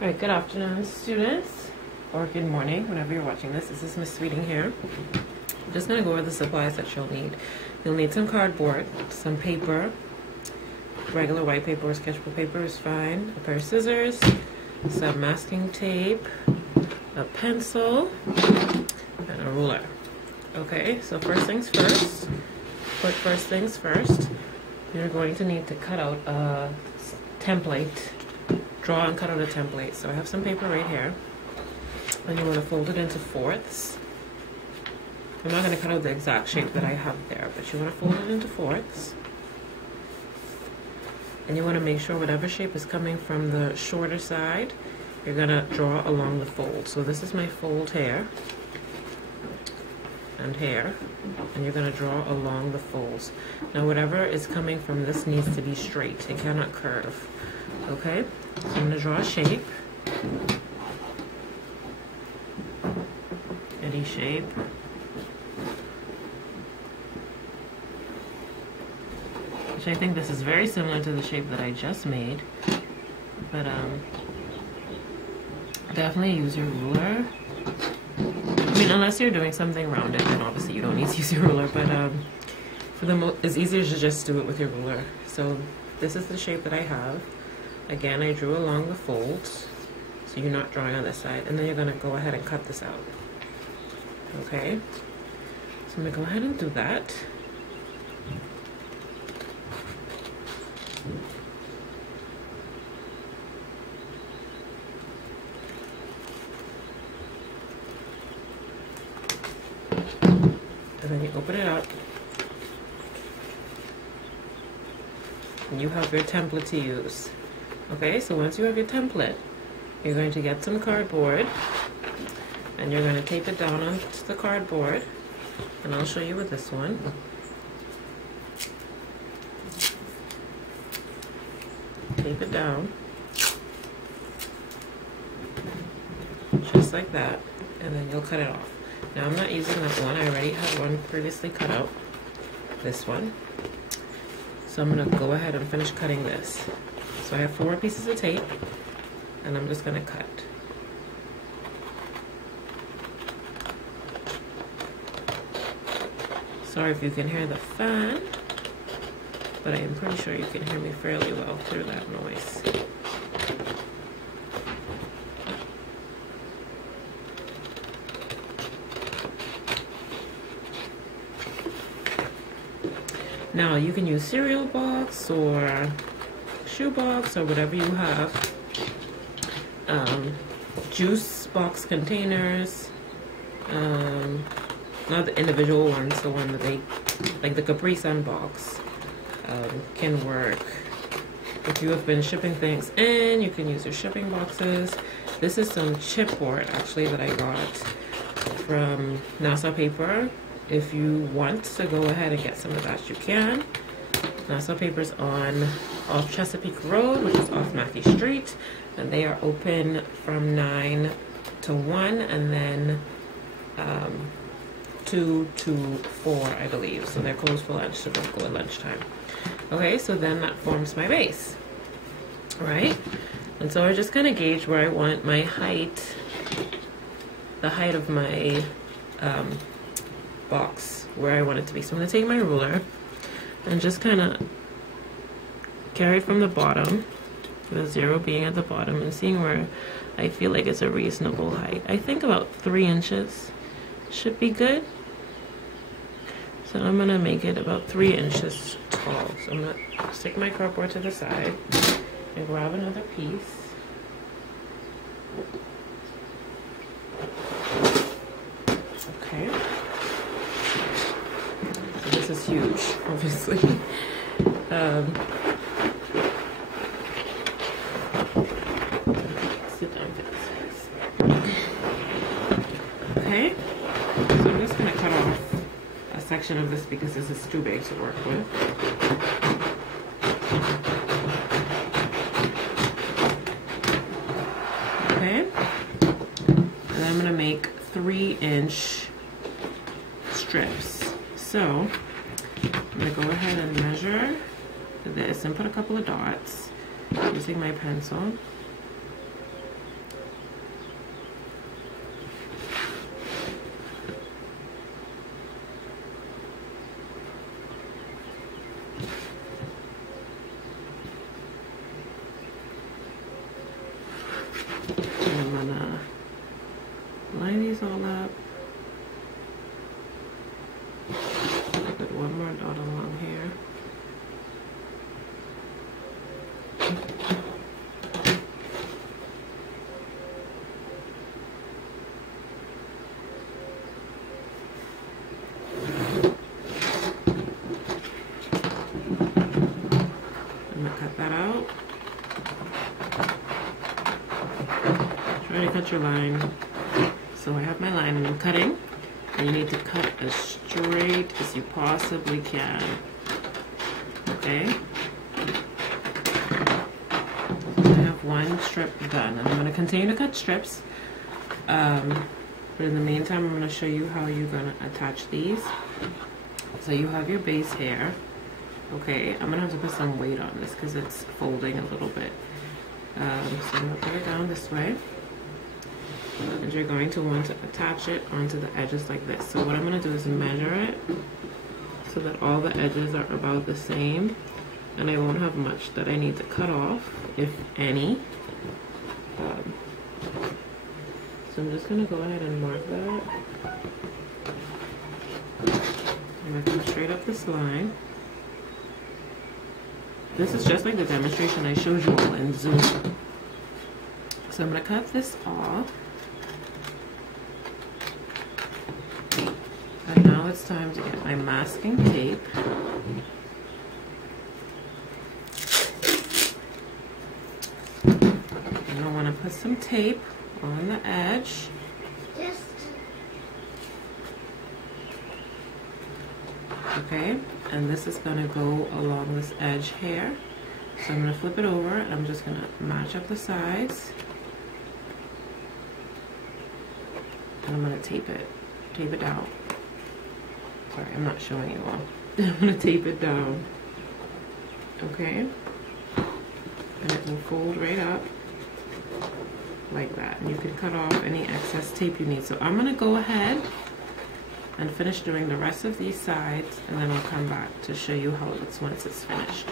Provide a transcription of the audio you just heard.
Alright, good afternoon, students, or good morning, whenever you're watching this. This is Miss Sweeting here. I'm just going to go over the supplies that you'll need. You'll need some cardboard, some paper, regular white paper or sketchbook paper is fine, a pair of scissors, some masking tape, a pencil, and a ruler. Okay, so first things first, you're going to need to cut out a template. Draw and cut out a template. So I have some paper right here, and you want to fold it into fourths. I'm not going to cut out the exact shape that I have there, but you want to fold it into fourths. And you want to make sure whatever shape is coming from the shorter side, you're going to draw along the fold. So this is my fold here, and here, and you're going to draw along the folds. Now whatever is coming from this needs to be straight. It cannot curve. Okay? So I'm going to draw a shape. Any shape. Which I think this is very similar to the shape that I just made. But definitely use your ruler. I mean, unless you're doing something rounded, then obviously you don't need to use your ruler. But it's easier to just do it with your ruler. So this is the shape that I have. Again, I drew along the folds, so you're not drawing on this side, and then you're going to go ahead and cut this out. Okay, so I'm going to go ahead and do that. And then you open it up, and you have your template to use. Okay, so once you have your template, you're going to get some cardboard, and you're going to tape it down onto the cardboard, and I'll show you with this one. Tape it down, just like that, and then you'll cut it off. Now I'm not using that one, I already had one previously cut out, this one. So I'm going to go ahead and finish cutting this. So I have 4 pieces of tape, and I'm just going to cut. Sorry if you can hear the fan, but I am pretty sure you can hear me fairly well through that noise. Now you can use cereal box or shoebox or whatever you have. Juice box containers, not the individual ones, the one that they, like the Capri Sun box, can work. If you have been shipping things in, you can use your shipping boxes. This is some chipboard actually that I got from Nassau Paper. If you want to go ahead and get some of that, you can. Nassau Paper's off Chesapeake Road, which is off Mackey Street, and they are open from 9 to 1, and then 2 to 4, I believe. So they're closed for lunch, so don't go at lunchtime. Okay, so then that forms my base, right? And so I just kind of gauge where I want my height, the height of my box, where I want it to be. So I'm going to take my ruler and just kind of carry it from the bottom, the 0 being at the bottom, and seeing where I feel like it's a reasonable height. I think about 3 inches should be good. So I'm going to make it about 3 inches tall. So I'm going to stick my cardboard to the side and grab another piece. Okay. So this is huge, obviously. Sit down for this. Okay. So I'm just going to cut off a section of this because this is too big to work with. Okay. And then I'm going to make 3-inch strips. So I'm going to go ahead and measure this and put a couple of dots using my pencil. one more dot along here. I'm gonna cut that out. Try to cut your line. So I have my line and I'm cutting. And you need to cut as straight as you possibly can. Okay? I have one strip done, and I'm going to continue to cut strips. But in the meantime, I'm going to show you how you're going to attach these. So you have your base hair. Okay, I'm going to have to put some weight on this because it's folding a little bit. So I'm going to put it down this way. And you're going to want to attach it onto the edges like this. So what I'm going to do is measure it so that all the edges are about the same, and I won't have much that I need to cut off, if any. So I'm just going to go ahead and mark that. I'm going to come straight up this line. This is just like the demonstration I showed you all in Zoom. So I'm going to cut this off. And now it's time to get my masking tape. And I want to put some tape on the edge. Okay, and this is going to go along this edge here. So I'm going to flip it over and I'm just going to match up the sides. And I'm going to tape it down. Sorry, I'm not showing you all. I'm going to tape it down. Okay? And it will fold right up like that. And you can cut off any excess tape you need. So I'm going to go ahead and finish doing the rest of these sides, and then I'll come back to show you how it looks once it's finished.